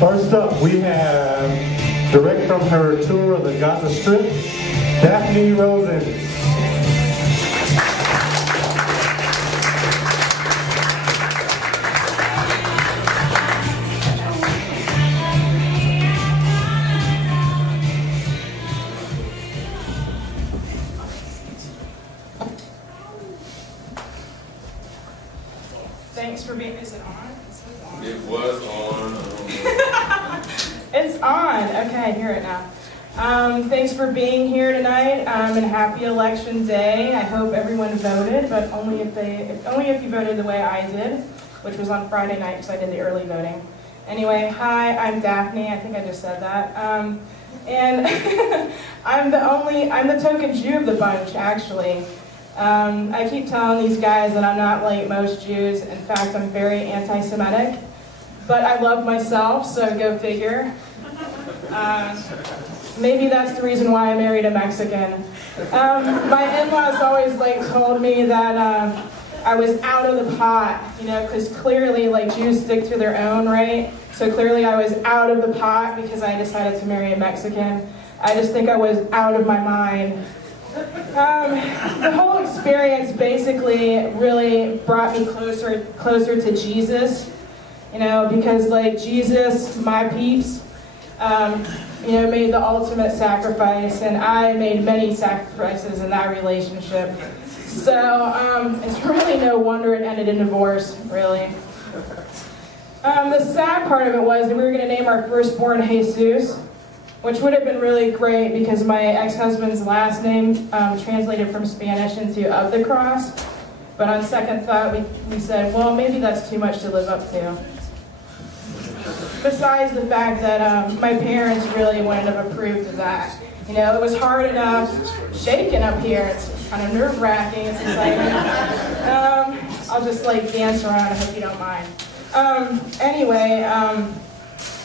First up, we have, direct from her tour of the Gaza Strip, Daphne Rozen. Thanks for being, is it on? It was on. It's on. Okay, I hear it now. Thanks for being here tonight, and happy election day. I hope everyone voted, but only if you voted the way I did, which was on Friday night because I did the early voting. Anyway, hi, I'm Daphne. I think I just said that. And I'm the token Jew of the bunch, actually. I keep telling these guys that I'm not like most Jews. In fact, I'm very anti-Semitic. But I love myself, so go figure. Maybe that's the reason why I married a Mexican. My in-laws always told me that I was out of the pot, because clearly Jews stick to their own, right? So clearly I was out of the pot because I decided to marry a Mexican. I just think I was out of my mind. The whole experience basically really brought me closer to Jesus, because Jesus, my peeps, made the ultimate sacrifice, and I made many sacrifices in that relationship. So it's really no wonder it ended in divorce, really. The sad part of it was that we were going to name our firstborn Jesus, which would have been really great because my ex-husband's last name translated from Spanish into of the cross. But on second thought, we said, well, maybe that's too much to live up to. Besides the fact that my parents really wouldn't have approved of that. It was hard enough shaking up here. It's kind of nerve-wracking. It's exciting. I'll just dance around. I hope you don't mind.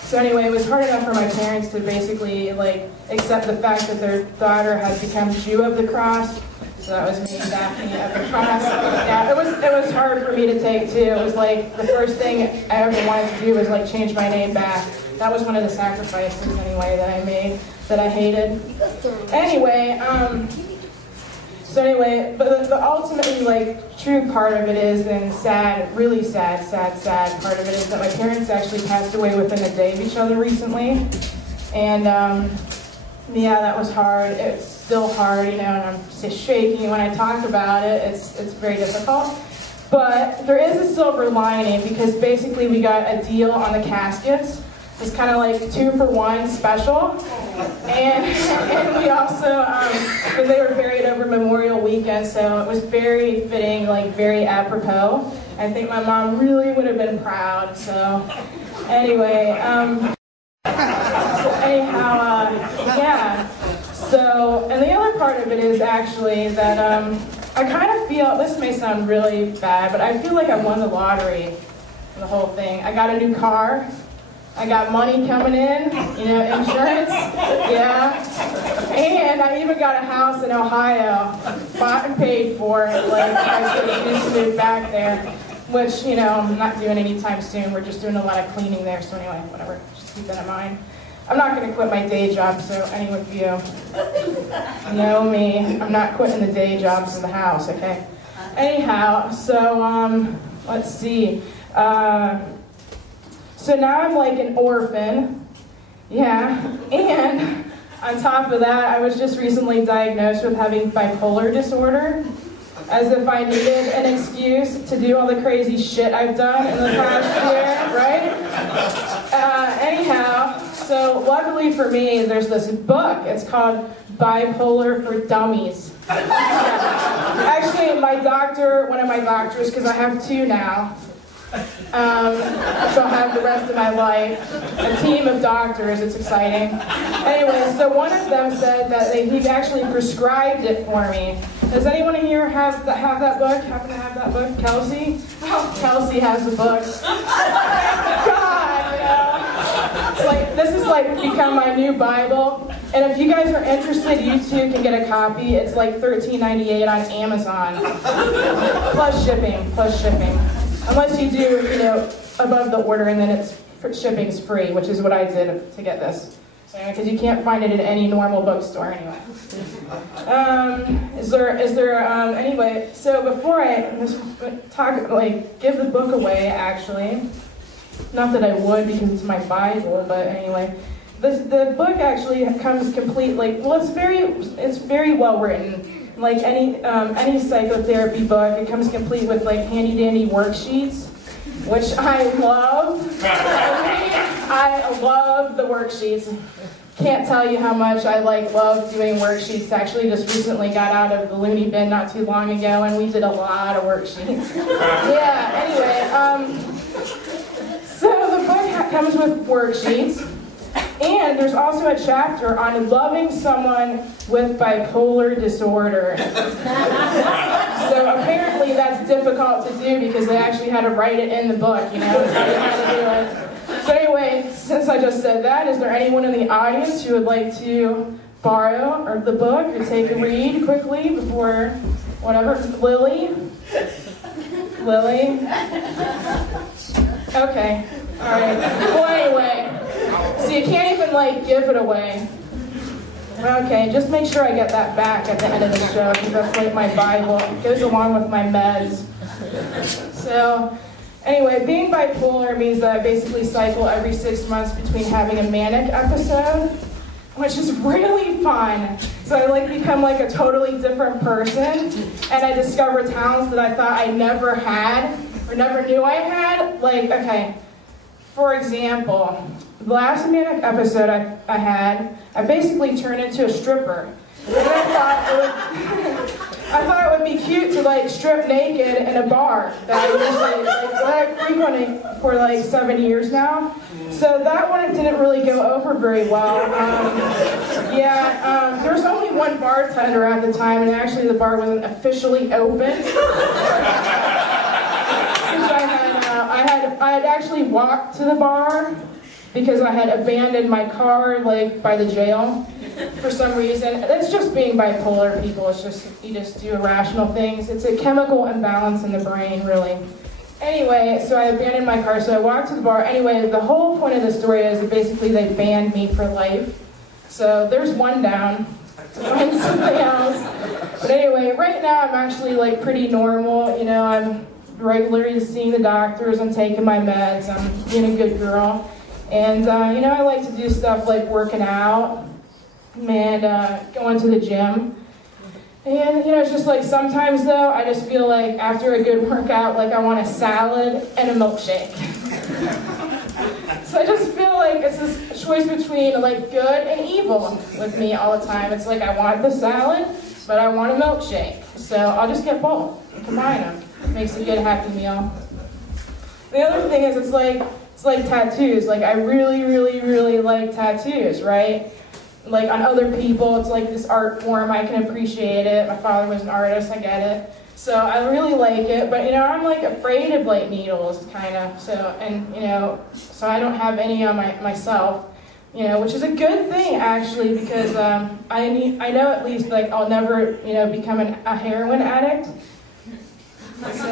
So anyway, it was hard enough for my parents to basically accept the fact that their daughter had become Jew of the cross. So that was me, Daphne of the cross. Yeah, it was hard for me to take too. It was the first thing I ever wanted to do was change my name back. That was one of the sacrifices anyway that I made that I hated. Anyway, but the ultimately true part of it is, and sad, really sad part of it is that my parents actually passed away within a day of each other recently. And yeah, that was hard. It's still hard, and I'm just shaking when I talk about it. It's very difficult. But there is a silver lining because basically we got a deal on the caskets. It's kind of 2-for-1 special. And we also, because they were buried over Memorial Weekend, so it was very fitting, very apropos. I think my mom really would have been proud, so anyway. Yeah. So, and the other part of it is actually that I kind of feel, this may sound really bad, but I feel like I won the lottery for the whole thing. I got a new car. I got money coming in, insurance, yeah. And I even got a house in Ohio, bought and paid for it, I should have just moved back there, which, I'm not doing anytime soon. We're just doing a lot of cleaning there, so anyway, whatever, just keep that in mind. I'm not going to quit my day job, so any of you know me, I'm not quitting the day jobs in the house, okay? Anyhow, so, let's see. So now I'm an orphan, yeah, and on top of that, I was just recently diagnosed with having bipolar disorder, as if I needed an excuse to do all the crazy shit I've done in the past year, right? Anyhow, so luckily for me, there's this book. It's called Bipolar for Dummies. Actually, one of my doctors, because I have two now, shall have the rest of my life. A team of doctors, it's exciting. Anyway, so one of them said that he actually prescribed it for me. Does anyone here have that book? Happen to have that book? Kelsey? Oh, Kelsey has the book. God, this has become my new Bible. And if you guys are interested, you too can get a copy. It's $13.98 on Amazon. Plus shipping. Unless you do, above the order, and then it's shipping's free, which is what I did to get this. So because you can't find it in any normal bookstore anyway. Anyway, so before I give the book away, actually, not that I would because it's my Bible, but anyway, the book actually comes complete, it's very well written. Like any psychotherapy book, it comes complete with like handy dandy worksheets, which I love. I love the worksheets. Can't tell you how much I love doing worksheets. Actually, just recently got out of the loony bin not too long ago, and we did a lot of worksheets. Yeah. Anyway, so the book comes with worksheets, and there's also a chapter on loving someone with bipolar disorder. So apparently that's difficult to do because they actually had to write it in the book, you know, that's how they had to do it. So anyway, since I just said that, is there anyone in the audience who would like to borrow the book or take a read quickly before whatever? Lily? Lily? Okay. All right. Well, anyway, so you can't even give it away. Okay, just make sure I get that back at the end of the show because that's like my Bible. It goes along with my meds. So. Anyway, being bipolar means that I basically cycle every 6 months between having a manic episode, which is really fun. So I become a totally different person, and I discover talents that I thought I never had or never knew I had. Okay, for example, the last manic episode I had, I basically turned into a stripper. And I thought it would be cute to strip naked in a bar that I usually that I frequented for 7 years now. So that one didn't really go over very well. There was only one bartender at the time, and actually the bar wasn't officially open. Since I had actually walked to the bar because I had abandoned my car by the jail. For some reason. It's just being bipolar, people. It's just, you just do irrational things. It's a chemical imbalance in the brain, really. Anyway, so I abandoned my car, so I walked to the bar. Anyway, the whole point of the story is that basically they banned me for life. So there's one down. Find something else. But anyway, right now I'm actually pretty normal. You know, I'm regularly seeing the doctors. I'm taking my meds. I'm being a good girl. And, I like to do stuff like working out and going to the gym. And, it's just sometimes, though, I just feel after a good workout, I want a salad and a milkshake. So I just feel it's this choice between, good and evil with me all the time. It's I want the salad, but I want a milkshake. So I'll just get both and combine them. It makes a good, happy meal. The other thing is it's like tattoos. I really, really, really like tattoos, right? On other people, it's this art form. I can appreciate it. My father was an artist. I get it. So I really like it. But, I'm afraid of needles, kind of. So, and, so I don't have any on myself, which is a good thing, actually, because I know at least, I'll never, become a heroin addict. So,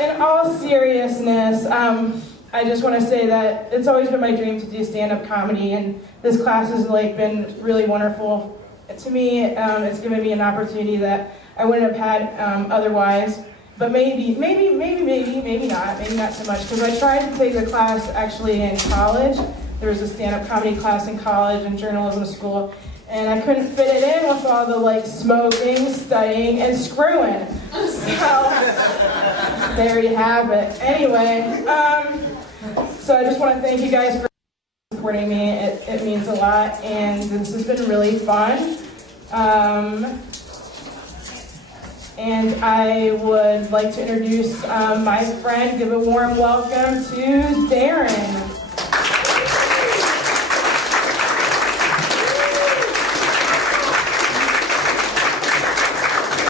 in all seriousness, I just want to say that it's always been my dream to do stand-up comedy, and this class has been really wonderful to me. It's given me an opportunity that I wouldn't have had otherwise. But maybe not so much, because I tried to take the class actually in college. There was a stand-up comedy class in college and journalism school, and I couldn't fit it in with all the smoking, studying, and screwing. So there you have it. Anyway, so I just want to thank you guys for supporting me. It means a lot, and this has been really fun. And I would like to introduce my friend, give a warm welcome to Darren.